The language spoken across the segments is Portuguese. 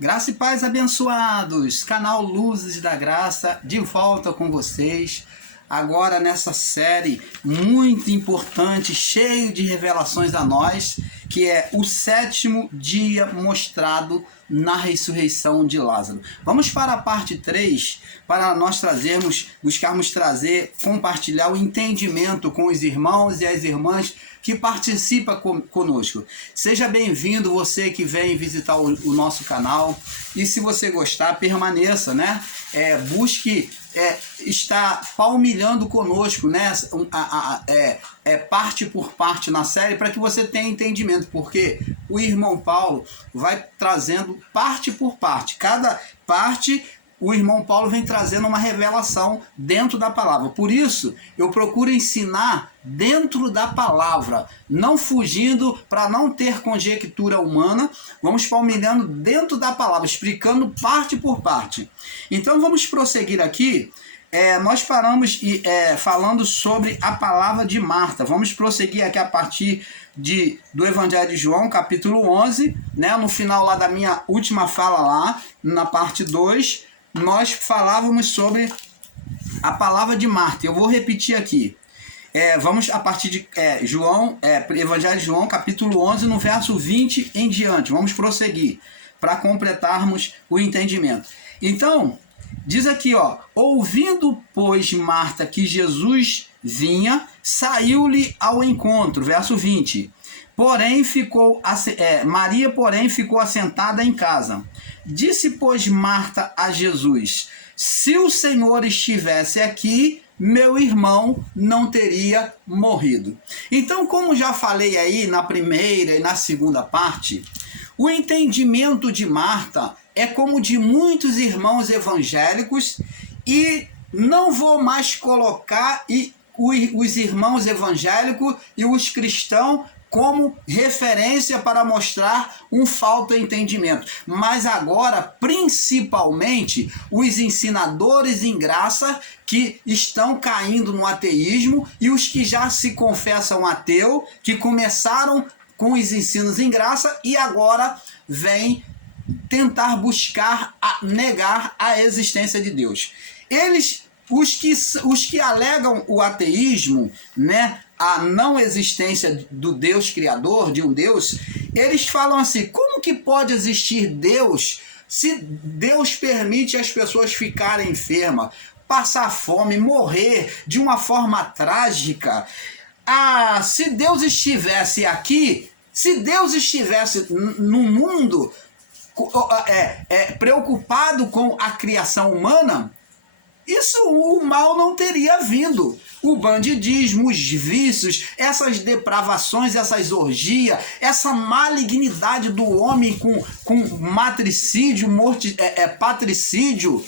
Graça e paz, abençoados, canal Luzes da Graça, de volta com vocês, agora nessa série muito importante, cheio de revelações a nós, que é o 7º dia mostrado na ressurreição de Lázaro. Vamos para a parte 3, para nós buscarmos trazer, compartilhar o entendimento com os irmãos e as irmãs que participa conosco. Seja bem-vindo você que vem visitar o nosso canal, e se você gostar, permaneça, né? Busque estar palmilhando conosco, né? Parte por parte na série, para que você tenha entendimento, porque o irmão Paulo vai trazendo parte por parte. Cada parte, o irmão Paulo vem trazendo uma revelação dentro da palavra. Por isso, eu procuro ensinar dentro da palavra, não fugindo para não ter conjectura humana. Vamos palmilhando dentro da palavra, explicando parte por parte. Então vamos prosseguir aqui. Nós paramos falando sobre a palavra de Marta. Vamos prosseguir aqui a partir do Evangelho de João, capítulo 11, né? No final lá da minha última fala lá, na parte 2, nós falávamos sobre a palavra de Marta. Eu vou repetir aqui. Vamos a partir de Evangelho de João, capítulo 11, no verso 20 em diante. Vamos prosseguir para completarmos o entendimento. Então, diz aqui, ouvindo, pois, Marta que Jesus vinha, saiu-lhe ao encontro. Verso 20. Maria, porém, ficou assentada em casa. Disse, pois, Marta a Jesus: se o Senhor estivesse aqui, meu irmão não teria morrido. Então, como já falei aí na primeira e na segunda parte, o entendimento de Marta é como de muitos irmãos evangélicos, e não vou mais colocar os irmãos evangélicos e os cristãos como referência para mostrar um falta de entendimento, mas agora principalmente os ensinadores em graça que estão caindo no ateísmo, e os que já se confessam ateu, que começaram com os ensinos em graça e agora vêm tentar buscar negar a existência de Deus. Os que alegam o ateísmo, né, a não existência do Deus criador, de um Deus, eles falam assim: como que pode existir Deus se Deus permite as pessoas ficarem enfermas, passar fome, morrer de uma forma trágica? Se Deus estivesse aqui, se Deus estivesse no mundo preocupado com a criação humana, o mal não teria vindo. O bandidismo, os vícios, essas depravações, essas orgias, essa malignidade do homem com matricídio, patricídio,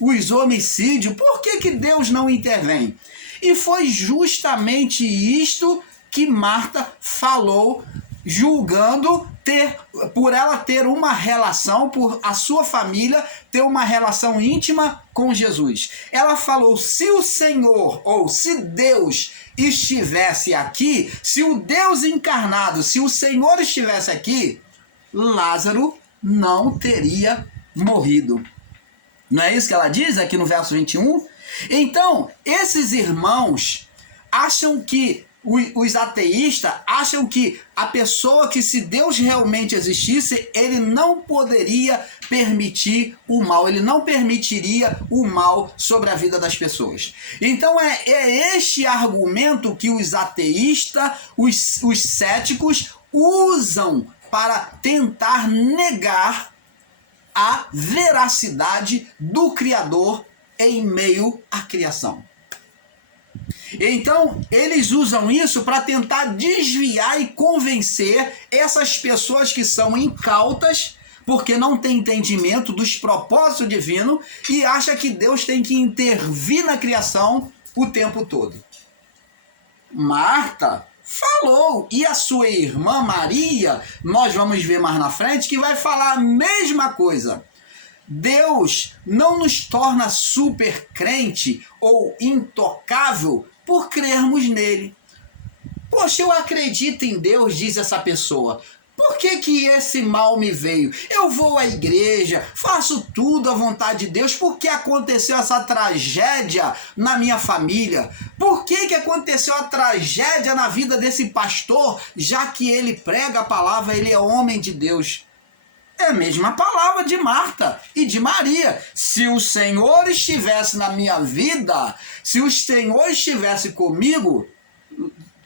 os homicídios. Por que Deus não intervém? E foi justamente isto que Marta falou, julgando por ela ter uma relação, por a sua família ter uma relação íntima com Jesus. Ela falou: se o Senhor, ou se Deus estivesse aqui, se o Deus encarnado, se o Senhor estivesse aqui, Lázaro não teria morrido. Não é isso que ela diz aqui no verso 21? Então, esses irmãos acham que os ateístas acham que a pessoa, que se Deus realmente existisse, ele não poderia permitir o mal, ele não permitiria o mal sobre a vida das pessoas. Então é este argumento que os ateístas, os céticos, usam para tentar negar a veracidade do Criador em meio à criação. Então, eles usam isso para tentar desviar e convencer essas pessoas que são incautas, porque não têm entendimento dos propósitos divinos, e acham que Deus tem que intervir na criação o tempo todo. Marta falou, e a sua irmã Maria, nós vamos ver mais na frente, que vai falar a mesma coisa. Deus não nos torna super crente ou intocável por crermos nele. Poxa, eu acredito em Deus, diz essa pessoa. Por que que esse mal me veio? Eu vou à igreja, faço tudo à vontade de Deus. Por que aconteceu essa tragédia na minha família? Por que que aconteceu a tragédia na vida desse pastor, já que ele prega a palavra, ele é homem de Deus? É a mesma palavra de Marta e de Maria. Se o Senhor estivesse na minha vida, se o Senhor estivesse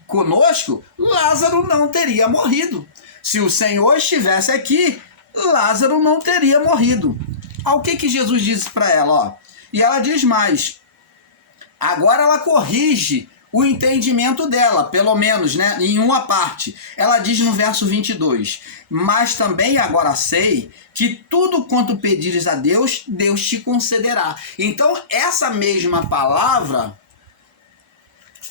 conosco, Lázaro não teria morrido. Se o Senhor estivesse aqui, Lázaro não teria morrido. O que Jesus disse para ela? Ó? E ela diz mais. Agora ela corrige o entendimento dela, pelo menos, né, em uma parte. Ela diz no verso 22, mas também agora sei que tudo quanto pedires a Deus, Deus te concederá. Então, essa mesma palavra,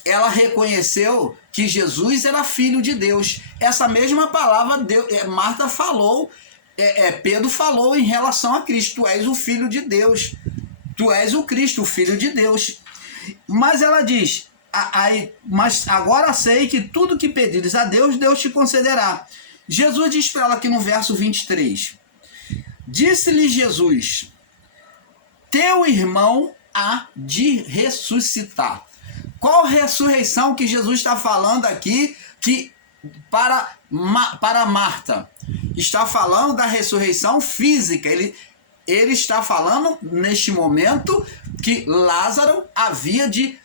ela reconheceu que Jesus era filho de Deus. Essa mesma palavra Marta falou, Pedro falou em relação a Cristo. Tu és o filho de Deus. Tu és o Cristo, o filho de Deus. Mas ela diz, mas agora sei que tudo que pedires a Deus, Deus te concederá. Jesus diz para ela aqui no verso 23. Disse-lhe Jesus, teu irmão há de ressuscitar. Qual ressurreição que Jesus está falando aqui que para Marta? Está falando da ressurreição física. Ele está falando neste momento que Lázaro havia de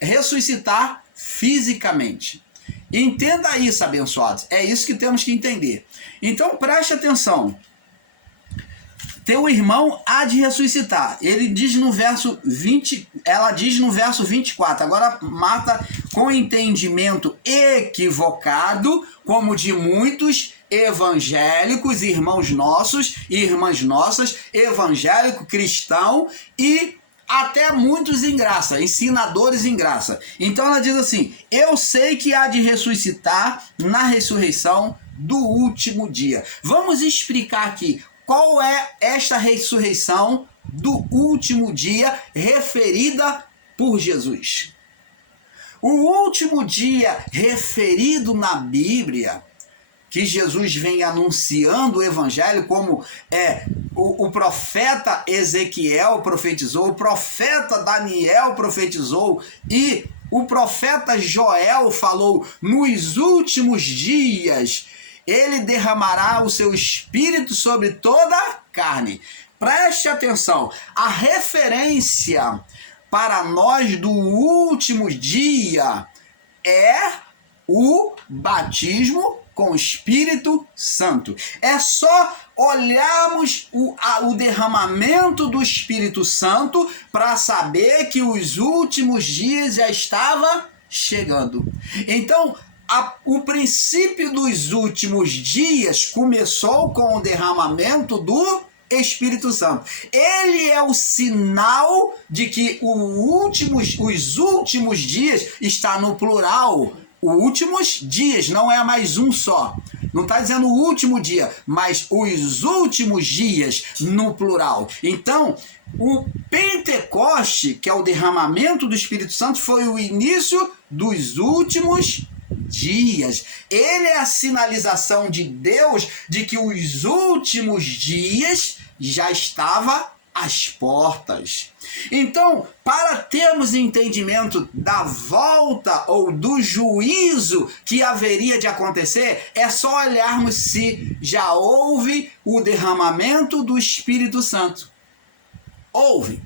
ressuscitar fisicamente. Entenda isso, abençoados. É isso que temos que entender. Então preste atenção. Teu irmão há de ressuscitar. Ele diz no verso 20, ela diz no verso 24. Agora Marta, com entendimento equivocado, como de muitos evangélicos, irmãos nossos e irmãs nossas, evangélico, cristão e até muitos em graça, ensinadores em graça. Então ela diz assim, eu sei que há de ressuscitar na ressurreição do último dia. Vamos explicar aqui qual é esta ressurreição do último dia referida por Jesus. O último dia referido na Bíblia, que Jesus vem anunciando o evangelho, como o profeta Ezequiel profetizou, o profeta Daniel profetizou e o profeta Joel falou, nos últimos dias ele derramará o seu espírito sobre toda a carne. Preste atenção, a referência para nós do último dia é o batismo com o Espírito Santo. É só olharmos o derramamento do Espírito Santo para saber que os últimos dias já estava chegando. Então, o princípio dos últimos dias começou com o derramamento do Espírito Santo. Ele é o sinal de que os últimos dias está no plural. Os últimos dias, não é mais um só. Não está dizendo o último dia, mas os últimos dias no plural. Então, o Pentecoste, que é o derramamento do Espírito Santo, foi o início dos últimos dias. Ele é a sinalização de Deus de que os últimos dias já estava às portas. Então, para termos entendimento da volta ou do juízo que haveria de acontecer, é só olharmos se já houve o derramamento do Espírito Santo. Houve.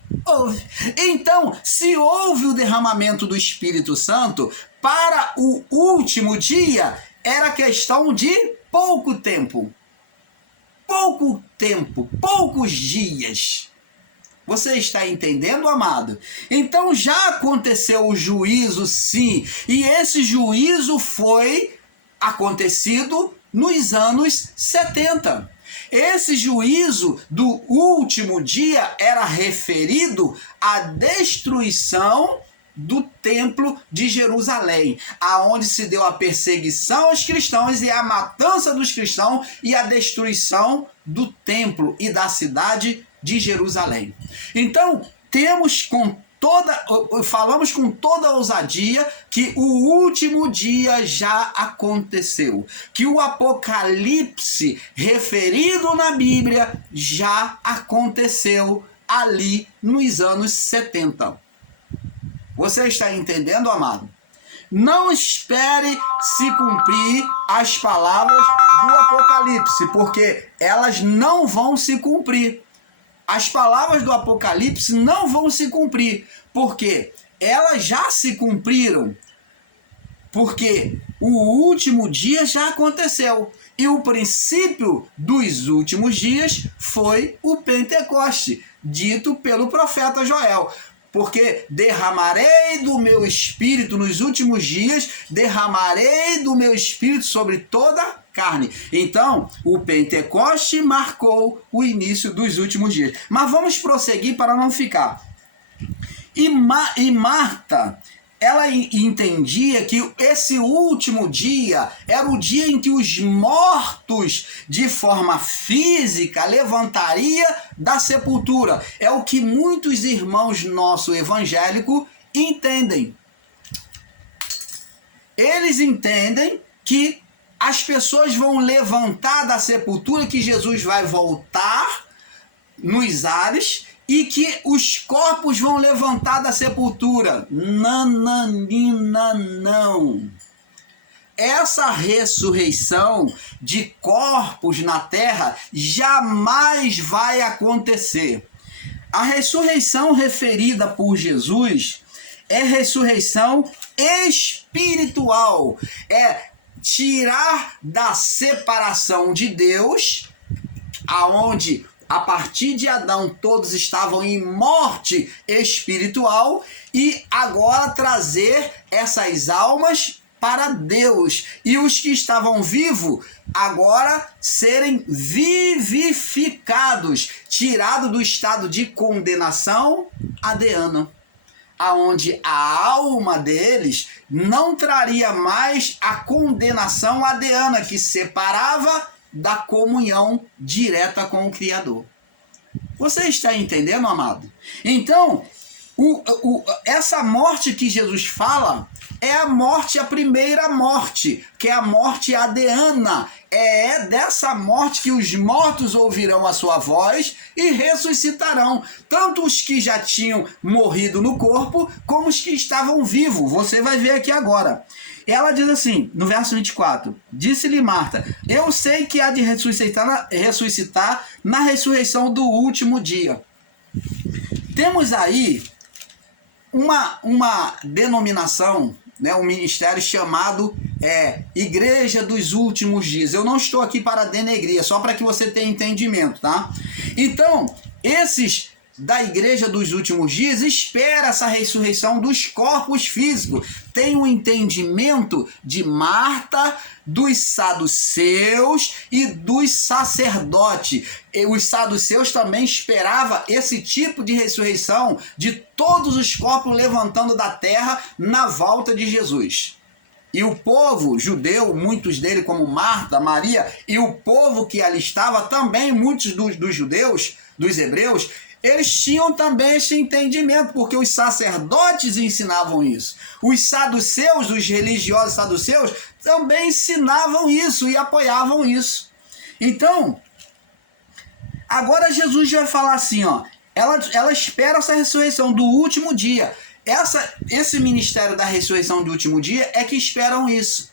Então, se houve o derramamento do Espírito Santo, para o último dia, era questão de pouco tempo. Poucos dias. Você está entendendo, amado? Então já aconteceu o juízo, sim. E esse juízo foi acontecido nos anos 70. Esse juízo do último dia era referido à destruição do templo de Jerusalém, aonde se deu a perseguição aos cristãos e a matança dos cristãos e a destruição do templo e da cidade de Jerusalém. Então, temos com falamos com toda ousadia que o último dia já aconteceu, que o Apocalipse referido na Bíblia já aconteceu ali nos anos 70. Você está entendendo, amado? Não espere se cumprir as palavras do Apocalipse, porque elas não vão se cumprir. As palavras do Apocalipse não vão se cumprir, porque elas já se cumpriram. Porque o último dia já aconteceu. E o princípio dos últimos dias foi o Pentecoste, dito pelo profeta Joel. Porque derramarei do meu espírito nos últimos dias, derramarei do meu espírito sobre toda a carne. Então, o Pentecoste marcou o início dos últimos dias. Mas vamos prosseguir para não ficar. E Marta, ela entendia que esse último dia era o dia em que os mortos, de forma física, levantaria da sepultura. É o que muitos irmãos nossos evangélicos entendem. Eles entendem que as pessoas vão levantar da sepultura, que Jesus vai voltar nos ares e que os corpos vão levantar da sepultura. Nananina, não. Essa ressurreição de corpos na terra jamais vai acontecer. A ressurreição referida por Jesus é ressurreição espiritual. É tirar da separação de Deus, aonde a partir de Adão todos estavam em morte espiritual, e agora trazer essas almas para Deus, e os que estavam vivos agora serem vivificados, tirado do estado de condenação adeana, aonde a alma deles não traria mais a condenação adeana que separava da comunhão direta com o Criador. Você está entendendo, amado? Então, essa morte que Jesus fala é a morte, a primeira morte, que é a morte adeana. É dessa morte que os mortos ouvirão a sua voz e ressuscitarão, tanto os que já tinham morrido no corpo, como os que estavam vivos. Você vai ver aqui agora. Ela diz assim, no verso 24, disse-lhe Marta, eu sei que há de ressuscitar na ressurreição do último dia. Temos aí uma denominação, né, um ministério chamado Igreja dos Últimos Dias. Eu não estou aqui para denegrir, é só para que você tenha entendimento, tá? Então, esses da Igreja dos Últimos Dias espera essa ressurreição dos corpos físicos. Tem um entendimento de Marta, dos saduceus e dos sacerdotes. E os saduceus também esperavam esse tipo de ressurreição de todos os corpos levantando da terra na volta de Jesus. E o povo judeu, muitos dele como Marta, Maria, e o povo que ali estava, também muitos dos judeus, dos hebreus, eles tinham também esse entendimento, porque os sacerdotes ensinavam isso. Os saduceus, os religiosos saduceus, também ensinavam isso e apoiavam isso. Então, agora Jesus vai falar assim, ó, ela espera essa ressurreição do último dia. Esse ministério da ressurreição do último dia é que esperam isso.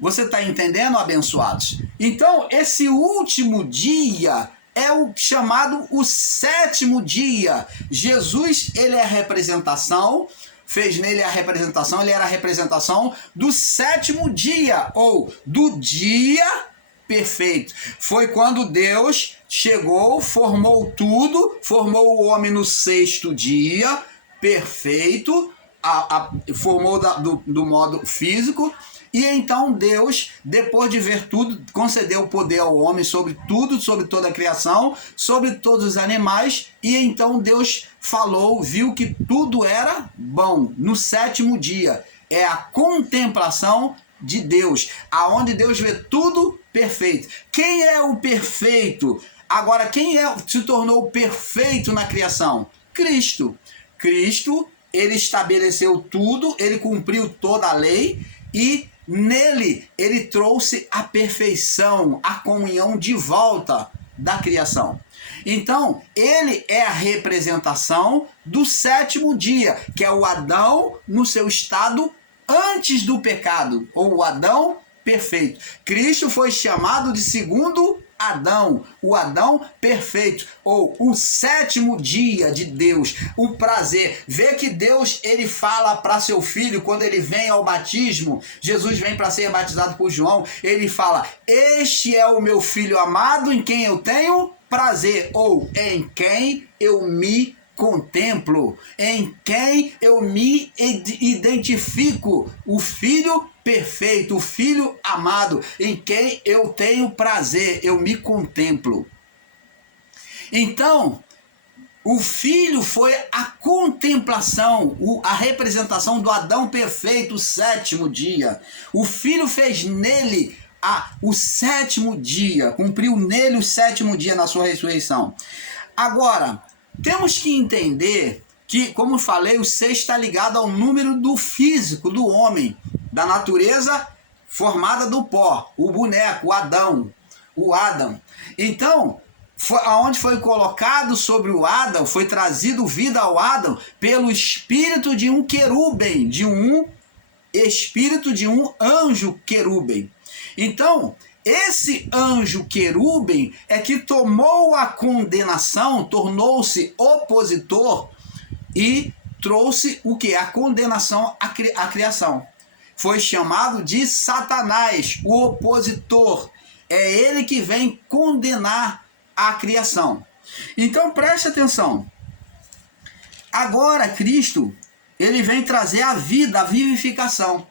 Você está entendendo, abençoados? Então, esse último dia é o chamado o sétimo dia. Jesus, ele é a representação, fez nele a representação, ele era a representação do sétimo dia, ou do dia perfeito. Foi quando Deus chegou, formou tudo, formou o homem no sexto dia, perfeito, formou do modo físico. E então Deus, depois de ver tudo, concedeu poder ao homem sobre tudo, sobre toda a criação, sobre todos os animais. E então Deus falou, viu que tudo era bom. No sétimo dia é a contemplação de Deus, aonde Deus vê tudo perfeito. Quem é o perfeito? Agora, quem se tornou perfeito na criação? Cristo. Cristo, ele estabeleceu tudo, ele cumpriu toda a lei e nele ele trouxe a perfeição, a comunhão de volta da criação. Então, ele é a representação do sétimo dia, que é o Adão no seu estado antes do pecado, ou o Adão perfeito. Cristo foi chamado de segundo Adão, o Adão perfeito, ou o sétimo dia de Deus, o prazer. Vê que Deus, ele fala para seu filho, quando ele vem ao batismo, Jesus vem para ser batizado por João, ele fala: este é o meu filho amado, em quem eu tenho prazer, ou em quem eu me contemplo, em quem eu me identifico, o filho perfeito, o filho amado, em quem eu tenho prazer, eu me contemplo. Então, o filho foi a contemplação, a representação do Adão perfeito, o sétimo dia. O filho fez nele o sétimo dia, cumpriu nele o sétimo dia na sua ressurreição. Agora, temos que entender que, como falei, o 6 está ligado ao número do físico do homem, da natureza formada do pó, o boneco, o Adão, o Adam. Então, aonde foi colocado sobre o Adão, foi trazido vida ao Adão pelo espírito de um querubem, de um espírito de um anjo querubem. Então, esse anjo querubem é que tomou a condenação, tornou-se opositor e trouxe o que? A condenação à criação. Foi chamado de Satanás, o opositor. É ele que vem condenar a criação. Então preste atenção. Agora Cristo, ele vem trazer a vida, a vivificação.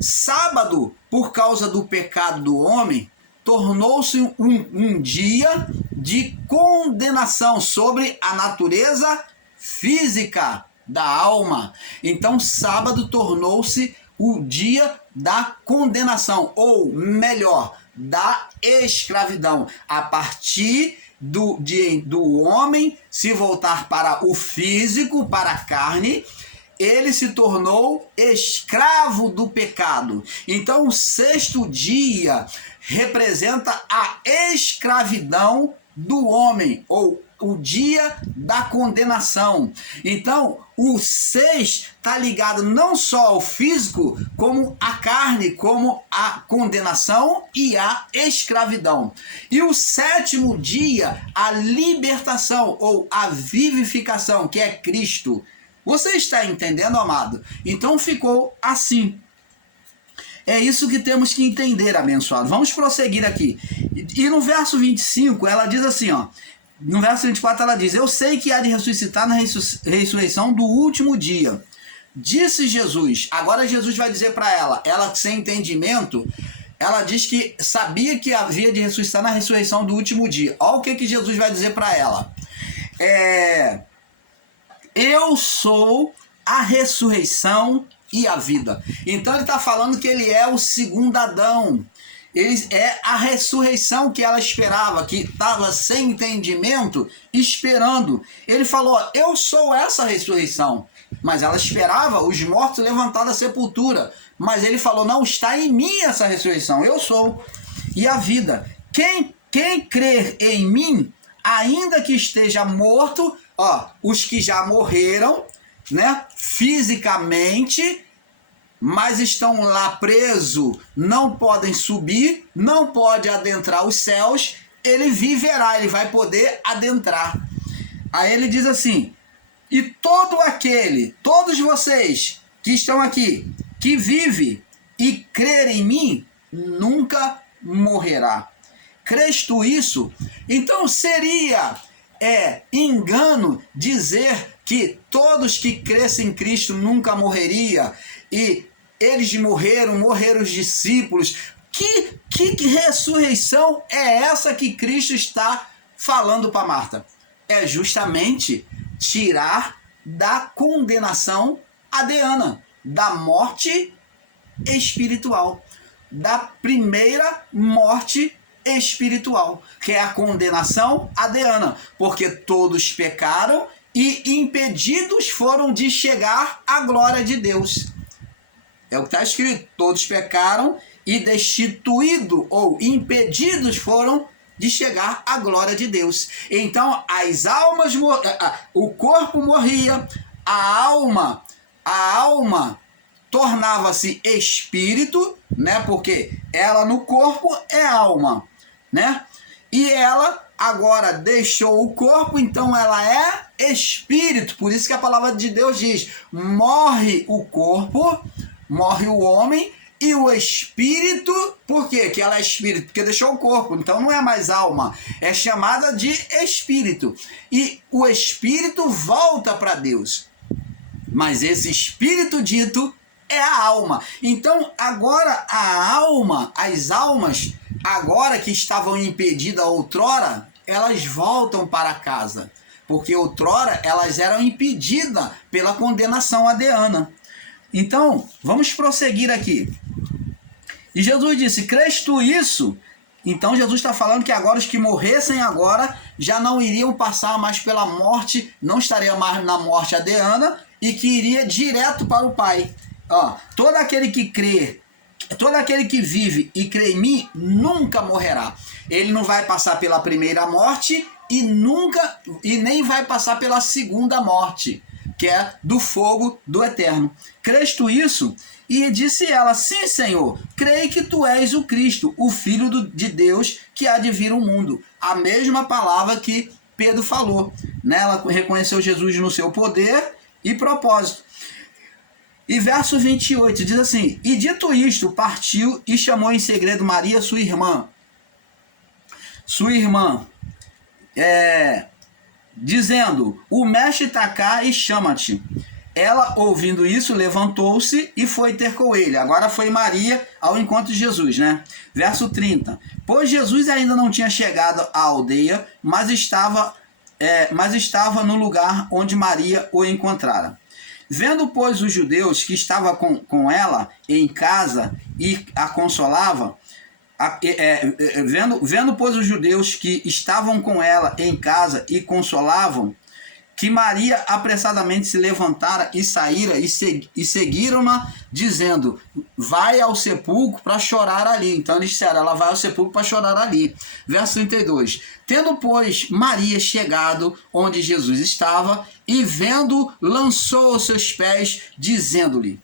Sábado, por causa do pecado do homem, tornou-se um dia de condenação sobre a natureza física da alma. Então, sábado tornou-se o dia da condenação, ou melhor, da escravidão. A partir do homem se voltar para o físico, para a carne, ele se tornou escravo do pecado. Então, o sexto dia representa a escravidão do homem, ou o dia da condenação. Então, o 6 está ligado não só ao físico, como à carne, como à condenação e à escravidão. E o sétimo dia, a libertação, ou a vivificação, que é Cristo. Você está entendendo, amado? Então ficou assim. É isso que temos que entender, abençoado. Vamos prosseguir aqui. E no verso 25, ela diz assim, ó. No verso 24 ela diz: eu sei que há de ressuscitar na ressurreição do último dia. Disse Jesus. Agora Jesus vai dizer para ela sem entendimento, ela diz que sabia que havia de ressuscitar na ressurreição do último dia. Olha o que Jesus vai dizer para ela. Eu sou a ressurreição e a vida. Então ele está falando que ele é o segundo Adão. Ele é a ressurreição que ela esperava, que estava sem entendimento, esperando. Ele falou: eu sou essa ressurreição. Mas ela esperava os mortos levantados da sepultura. Mas ele falou: não, está em mim essa ressurreição, eu sou. E a vida. Quem crer em mim, ainda que esteja morto, os que já morreram, né, fisicamente, mas estão lá presos, não podem subir, não pode adentrar os céus, ele viverá, ele vai poder adentrar. Aí ele diz assim: e todos vocês que estão aqui, que vive e crer em mim, nunca morrerá. Crês tu isso? Então seria engano dizer que todos que crescem em Cristo nunca morreria, e eles morreram os discípulos. Que ressurreição é essa que Cristo está falando para Marta? É justamente tirar da condenação adeana, da morte espiritual, da primeira morte espiritual, que é a condenação adeana, porque todos pecaram e impedidos foram de chegar à glória de Deus. É o que está escrito, todos pecaram e destituídos ou impedidos foram de chegar à glória de Deus. Então as almas, o corpo morria, a alma tornava-se espírito, né? Porque ela no corpo é alma, né? E ela agora deixou o corpo, então ela é espírito. Por isso que a palavra de Deus diz: morre o corpo, morre o homem, e o espírito, por quê? Que ela é espírito? Porque deixou o corpo, então não é mais alma, é chamada de espírito. E o espírito volta para Deus. Mas esse espírito dito é a alma. Então agora a alma, as almas, agora que estavam impedidas outrora, elas voltam para casa. Porque outrora elas eram impedidas pela condenação adeana. Então, vamos prosseguir aqui. E Jesus disse: crês tu isso? Então Jesus está falando que agora os que morressem agora já não iriam passar mais pela morte, não estariam mais na morte adeana e que iria direto para o Pai. Ó, todo aquele que crê, todo aquele que vive e crê em mim nunca morrerá. Ele não vai passar pela primeira morte e nem vai passar pela segunda morte, que é do fogo do eterno. Crês tu isso? E disse ela: sim, Senhor, creio que tu és o Cristo, o Filho de Deus que há de vir ao mundo. A mesma palavra que Pedro falou. Ela reconheceu Jesus no seu poder e propósito. E verso 28 diz assim: e dito isto, partiu e chamou em segredo Maria, sua irmã. Dizendo: o mestre está cá e chama-te. Ela, ouvindo isso, levantou-se e foi ter com ele. Agora foi Maria ao encontro de Jesus, né? Verso 30. Pois Jesus ainda não tinha chegado à aldeia, mas estava no lugar onde Maria o encontrara. Vendo, pois, os judeus que estavam com ela em casa e a consolava, vendo, pois, os judeus que estavam com ela em casa e consolavam, que Maria apressadamente se levantara e saíra e seguiram-na, dizendo: vai ao sepulcro para chorar ali. Então eles disseram: ela vai ao sepulcro para chorar ali. Verso 32. Tendo, pois, Maria chegado onde Jesus estava, e vendo, lançou aos seus pés, dizendo-lhe: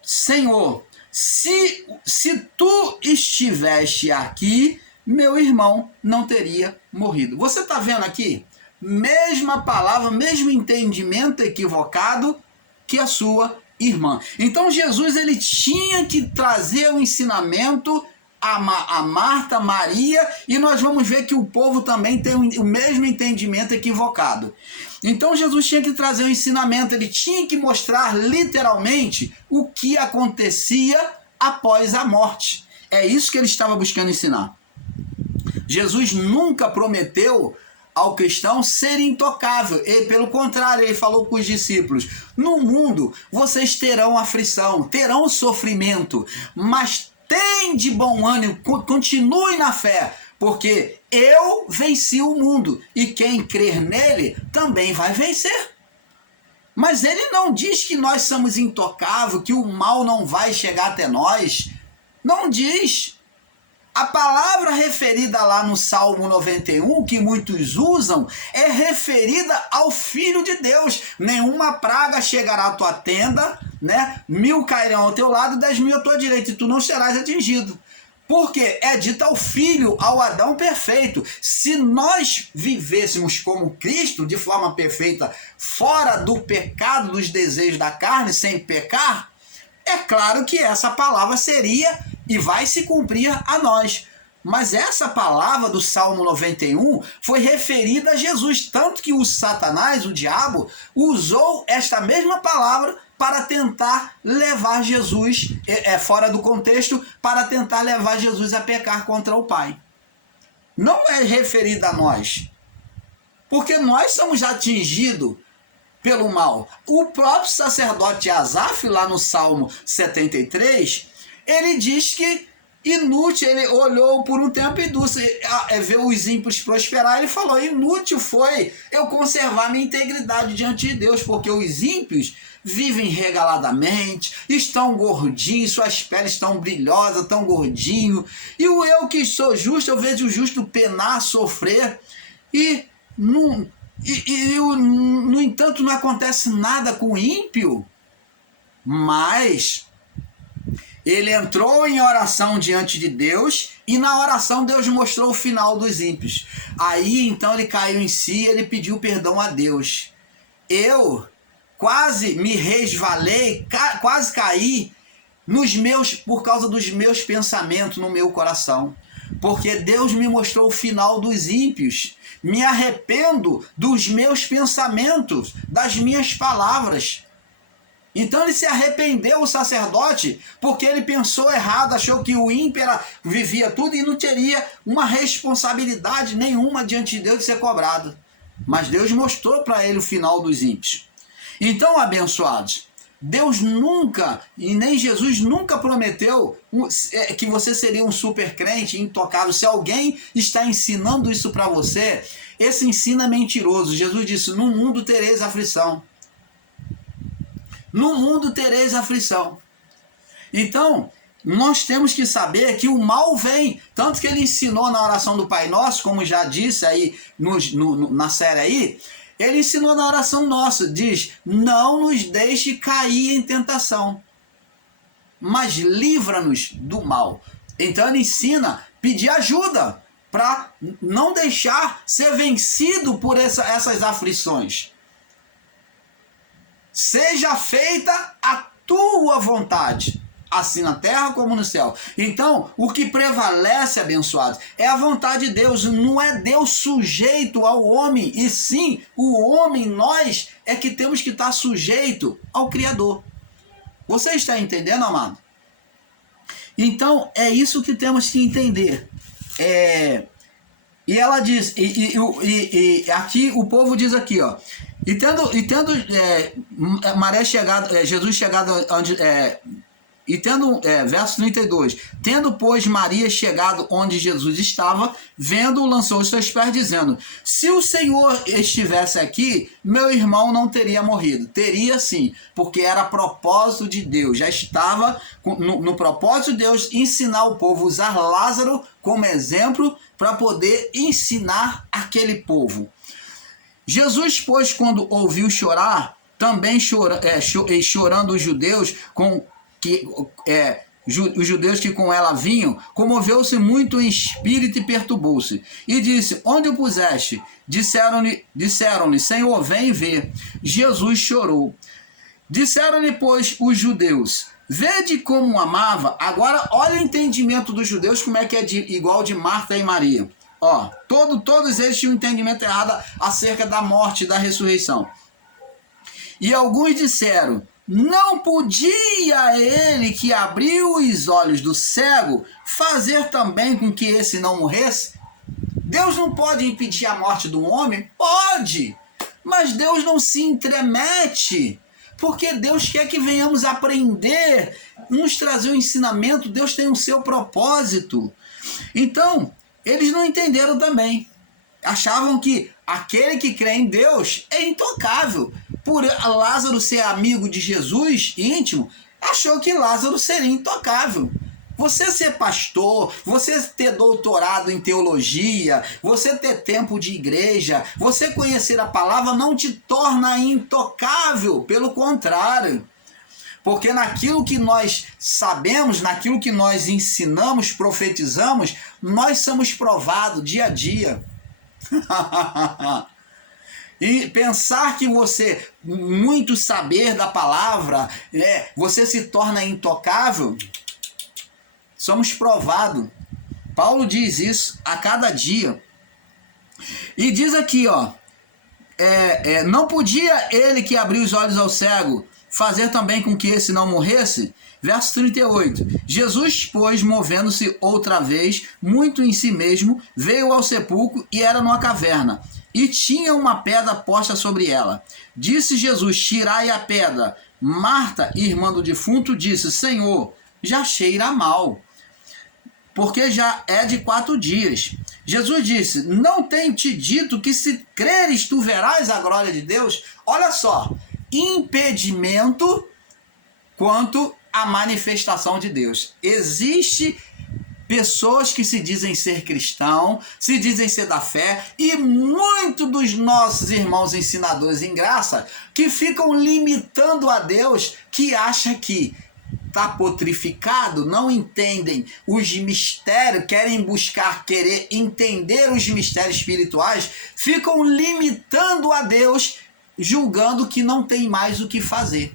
Senhor, se tu estiveste aqui, meu irmão não teria morrido. Você está vendo aqui? Mesma palavra, mesmo entendimento equivocado que a sua irmã. Então Jesus, ele tinha que trazer o ensinamento a Marta, Maria, e nós vamos ver que o povo também tem o mesmo entendimento equivocado. Então Jesus tinha que trazer o ensinamento, ele tinha que mostrar literalmente o que acontecia após a morte. É isso que ele estava buscando ensinar. Jesus nunca prometeu ao cristão ser intocável. E, pelo contrário, ele falou com os discípulos: no mundo vocês terão aflição, terão sofrimento, mas tem de bom ânimo, continue na fé, porque eu venci o mundo, e quem crer nele também vai vencer. Mas ele não diz que nós somos intocáveis, que o mal não vai chegar até nós. Não diz. A palavra referida lá no Salmo 91, que muitos usam, é referida ao Filho de Deus. Nenhuma praga chegará à tua tenda, né? 1000 cairão ao teu lado, 10.000 à tua direita, e tu não serás atingido. Porque é dito ao Filho, ao Adão perfeito. Se nós vivêssemos como Cristo, de forma perfeita, fora do pecado, dos desejos da carne, sem pecar, é claro que essa palavra seria e vai se cumprir a nós. Mas essa palavra do Salmo 91 foi referida a Jesus, tanto que o Satanás, o diabo, usou esta mesma palavra para tentar levar Jesus, fora do contexto, para tentar levar Jesus a pecar contra o Pai. Não é referida a nós, porque nós somos atingidos pelo mal. O próprio sacerdote Asaf, lá no Salmo 73, ele diz que Inútil, ele olhou por um tempo e viu os ímpios prosperar, ele falou, inútil foi eu conservar minha integridade diante de Deus, porque os ímpios vivem regaladamente, estão gordinhos, suas peles estão brilhosas, estão gordinhos, e eu que sou justo, eu vejo o justo penar, sofrer, no entanto não acontece nada com o ímpio. Mas ele entrou em oração diante de Deus e na oração Deus mostrou o final dos ímpios. Aí então ele caiu em si, ele pediu perdão a Deus. Eu quase me resvalei, quase caí por causa dos meus pensamentos no meu coração. Porque Deus me mostrou o final dos ímpios. Me arrependo dos meus pensamentos, das minhas palavras. Então ele se arrependeu, o sacerdote, porque ele pensou errado, achou que o ímpio vivia tudo e não teria uma responsabilidade nenhuma diante de Deus de ser cobrado. Mas Deus mostrou para ele o final dos ímpios. Então, abençoados, Deus nunca, e nem Jesus nunca prometeu que você seria um super crente, intocável. Se alguém está ensinando isso para você, esse ensino é mentiroso. Jesus disse, no mundo tereis aflição. No mundo tereis aflição. Então, nós temos que saber que o mal vem. Tanto que ele ensinou na oração do Pai Nosso, como já disse aí na série aí, ele ensinou na oração nossa, diz, não nos deixe cair em tentação, mas livra-nos do mal. Então ele ensina a pedir ajuda para não deixar ser vencido por essas aflições. Seja feita a tua vontade, assim na terra como no céu. Então, o que prevalece, abençoado, é a vontade de Deus. Não é Deus sujeito ao homem, e sim o homem, nós, é que temos que estar sujeito ao Criador. Você está entendendo, amado? Então, é isso que temos que entender. E ela diz, e aqui o povo diz aqui, ó, Jesus chegado onde, verso 32, tendo, pois, Maria chegado onde Jesus estava, vendo-o, lançou os seus pés, dizendo, se o Senhor estivesse aqui, meu irmão não teria morrido. Teria sim, porque era propósito de Deus, já estava no propósito de Deus ensinar o povo, usar Lázaro como exemplo para poder ensinar aquele povo. Jesus, pois, quando ouviu chorar, também chorando os judeus os judeus que com ela vinham, comoveu-se muito em espírito e perturbou-se. E disse, onde o puseste? Disseram-lhe, Senhor, vem e vê. Jesus chorou. Disseram-lhe, pois, os judeus, vede como amava. Agora, olha o entendimento dos judeus, como é que é igual de Marta e Maria. Ó, todos eles tinham um entendimento errado acerca da morte e da ressurreição. E alguns disseram, não podia ele que abriu os olhos do cego fazer também com que esse não morresse? Deus não pode impedir a morte do homem? Pode! Mas Deus não se intromete, porque Deus quer que venhamos aprender, nos trazer o ensinamento, Deus tem o seu propósito. Então, eles não entenderam também. Achavam que aquele que crê em Deus é intocável. Por Lázaro ser amigo de Jesus, íntimo, achou que Lázaro seria intocável. Você ser pastor, você ter doutorado em teologia, você ter tempo de igreja, você conhecer a palavra não te torna intocável, pelo contrário. Porque naquilo que nós sabemos, naquilo que nós ensinamos, profetizamos, nós somos provados dia a dia. E pensar que você, muito saber da palavra, você se torna intocável, somos provados. Paulo diz isso a cada dia. E diz aqui, ó, não podia ele que abriu os olhos ao cego fazer também com que esse não morresse? Verso 38. Jesus, pois, movendo-se outra vez, muito em si mesmo, veio ao sepulcro e era numa caverna. E tinha uma pedra posta sobre ela. Disse Jesus, tirai a pedra. Marta, irmã do defunto, disse, Senhor, já cheira mal, porque já é de 4 dias. Jesus disse: não tenho te dito que se creres tu verás a glória de Deus? Olha só, impedimento quanto à manifestação de Deus. Existe pessoas que se dizem ser cristão, se dizem ser da fé, e muitos dos nossos irmãos ensinadores em graça que ficam limitando a Deus, que acha que está potrificado, não entendem os mistérios, querem buscar, querer entender os mistérios espirituais, ficam limitando a Deus, julgando que não tem mais o que fazer.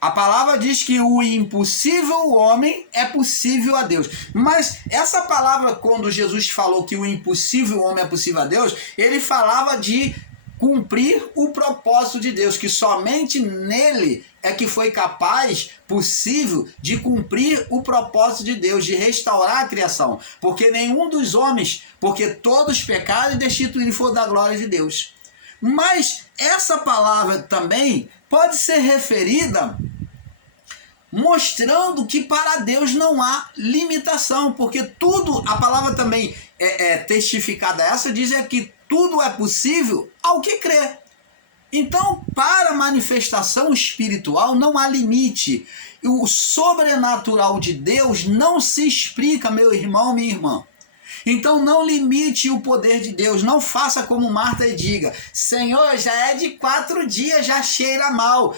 A palavra diz que o impossível homem é possível a Deus. Mas essa palavra, quando Jesus falou que o impossível homem é possível a Deus, ele falava de cumprir o propósito de Deus, que somente nele é que foi capaz, possível, de cumprir o propósito de Deus, de restaurar a criação. Porque nenhum dos homens, porque todos pecaram e destituídos foram da glória de Deus. Mas essa palavra também pode ser referida mostrando que para Deus não há limitação, porque tudo, a palavra também testificada essa, diz que tudo é possível ao que crê. Então, para a manifestação espiritual não há limite. O sobrenatural de Deus não se explica, meu irmão, minha irmã. Então não limite o poder de Deus, não faça como Marta e diga: Senhor, já é de 4 dias, já cheira mal.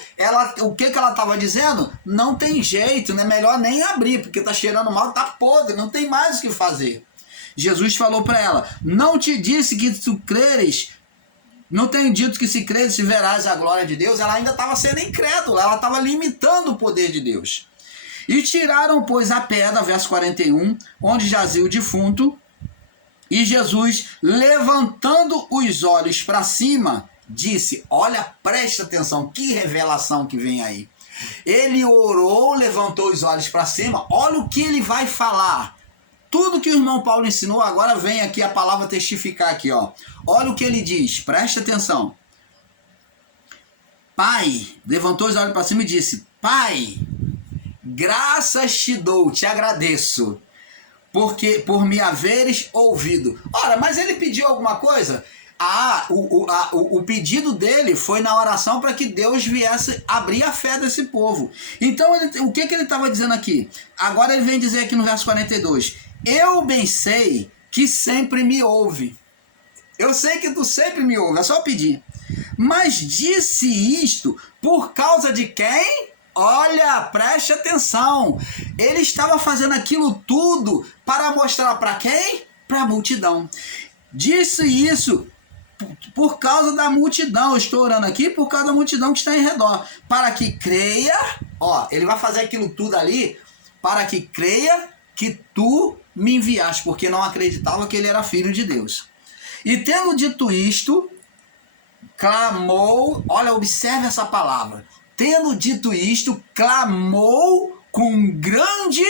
O que ela estava dizendo? Não tem jeito, não é melhor nem abrir, porque está cheirando mal, está podre, não tem mais o que fazer. Jesus falou para ela: não te disse que tu creres, não tenho dito que se creres verás a glória de Deus? Ela ainda estava sendo incrédula, ela estava limitando o poder de Deus. E tiraram, pois, a pedra, verso 41, onde jazia o defunto. E Jesus, levantando os olhos para cima, disse: olha, presta atenção, que revelação que vem aí. Ele orou, levantou os olhos para cima, olha o que ele vai falar. Tudo que o irmão Paulo ensinou, agora vem aqui a palavra testificar aqui, ó. Olha o que ele diz, presta atenção. Pai, levantou os olhos para cima e disse: Pai, graças te dou, te agradeço, porque por me haveres ouvido. Ora, mas ele pediu alguma coisa? O pedido dele foi na oração para que Deus viesse abrir a fé desse povo. Então, o que ele estava dizendo aqui? Agora ele vem dizer aqui no verso 42: eu bem sei que sempre me ouve. Eu sei que tu sempre me ouve, é só pedir. Mas disse isto por causa de quem? Olha, preste atenção. Ele estava fazendo aquilo tudo para mostrar para quem? Para a multidão. Disse isso por causa da multidão. Eu estou orando aqui por causa da multidão que está em redor. Para que creia, ó, ele vai fazer aquilo tudo ali, para que creia que tu me enviaste, porque não acreditava que ele era filho de Deus. E tendo dito isto, clamou, olha, observe essa palavra. Tendo dito isto, clamou com grande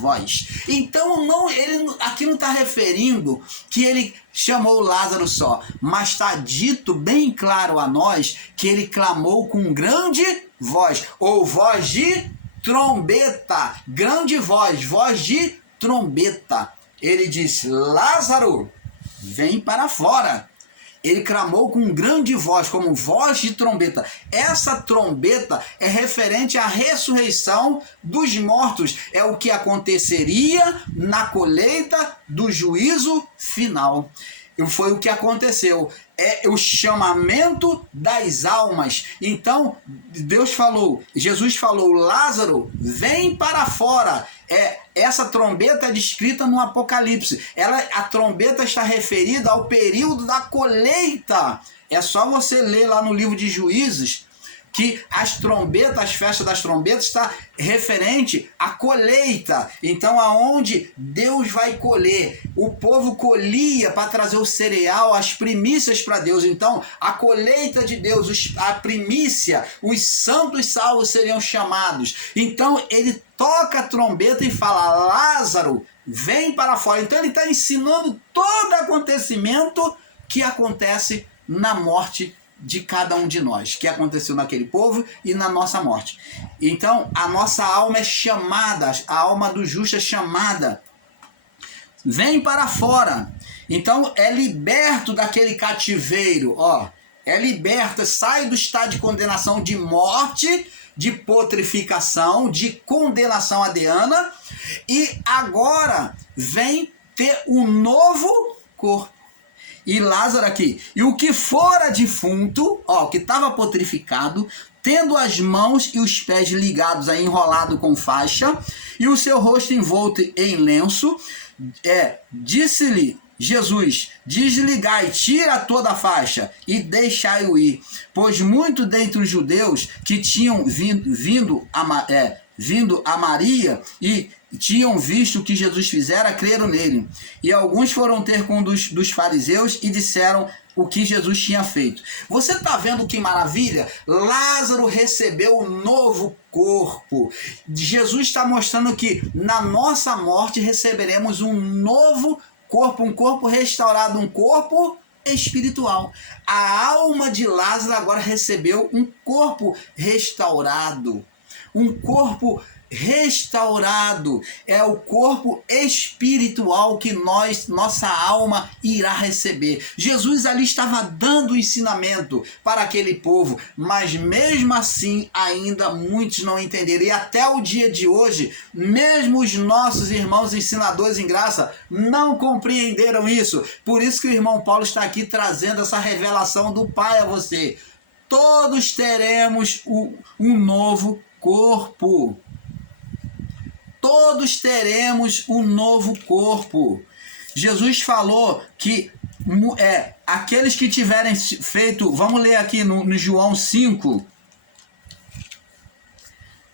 voz. Então, ele aqui não está referindo que ele chamou Lázaro só, mas está dito bem claro a nós que ele clamou com grande voz, ou voz de trombeta, grande voz, voz de trombeta. Ele disse: Lázaro, vem para fora. Ele clamou com grande voz, como voz de trombeta. Essa trombeta é referente à ressurreição dos mortos. É o que aconteceria na colheita do juízo final. Foi o que aconteceu. É o chamamento das almas. Então, Jesus falou: Lázaro, vem para fora. Essa trombeta é descrita no Apocalipse. A trombeta está referida ao período da colheita. É só você ler lá no livro de Juízes que as festas das trombetas está referente à colheita. Então, aonde Deus vai colher, o povo colhia para trazer o cereal, as primícias para Deus. Então, a colheita de Deus, a primícia, os santos salvos seriam chamados. Então, ele toca a trombeta e fala: Lázaro, vem para fora. Então, ele está ensinando todo acontecimento que acontece na morte de cada um de nós, que aconteceu naquele povo e na nossa morte. Então, a nossa alma é chamada, a alma do justo é chamada, vem para fora. Então, é liberto daquele cativeiro, ó, é liberto, sai do estado de condenação, de morte, de putrificação, de condenação adeana, e agora vem ter um novo corpo. E Lázaro aqui, e o que fora defunto, ó, que estava putrificado, tendo as mãos e os pés ligados, aí enrolado com faixa, e o seu rosto envolto em lenço, disse-lhe Jesus: desligai, tira toda a faixa e deixai-o ir, pois muito dentre os judeus que tinham vindo a Maria e tinham visto o que Jesus fizera, creram nele. E alguns foram ter com um dos fariseus e disseram o que Jesus tinha feito. Você está vendo que maravilha? Lázaro recebeu um novo corpo. Jesus está mostrando que na nossa morte receberemos um novo corpo, um corpo restaurado, um corpo espiritual. A alma de Lázaro agora recebeu um corpo restaurado. Um corpo restaurado é o corpo espiritual que nossa alma irá receber. Jesus ali estava dando ensinamento para aquele povo, mas mesmo assim ainda muitos não entenderam. E até o dia de hoje, mesmo os nossos irmãos ensinadores em graça não compreenderam isso. Por isso que o irmão Paulo está aqui trazendo essa revelação do Pai a você. Todos teremos um novo corpo. Todos teremos um novo corpo. Jesus falou que aqueles que tiverem feito, vamos ler aqui no João 5.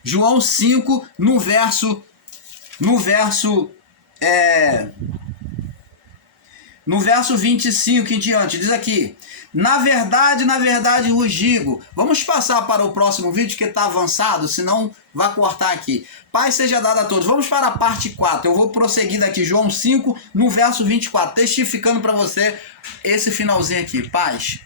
João 5, no verso 25 em diante, diz aqui: na verdade vos digo. Vamos passar para o próximo vídeo que está avançado, senão vai cortar aqui. Paz seja dada a todos. Vamos para a parte 4. Eu vou prosseguir daqui, João 5, no verso 24, testificando para você esse finalzinho aqui. Paz.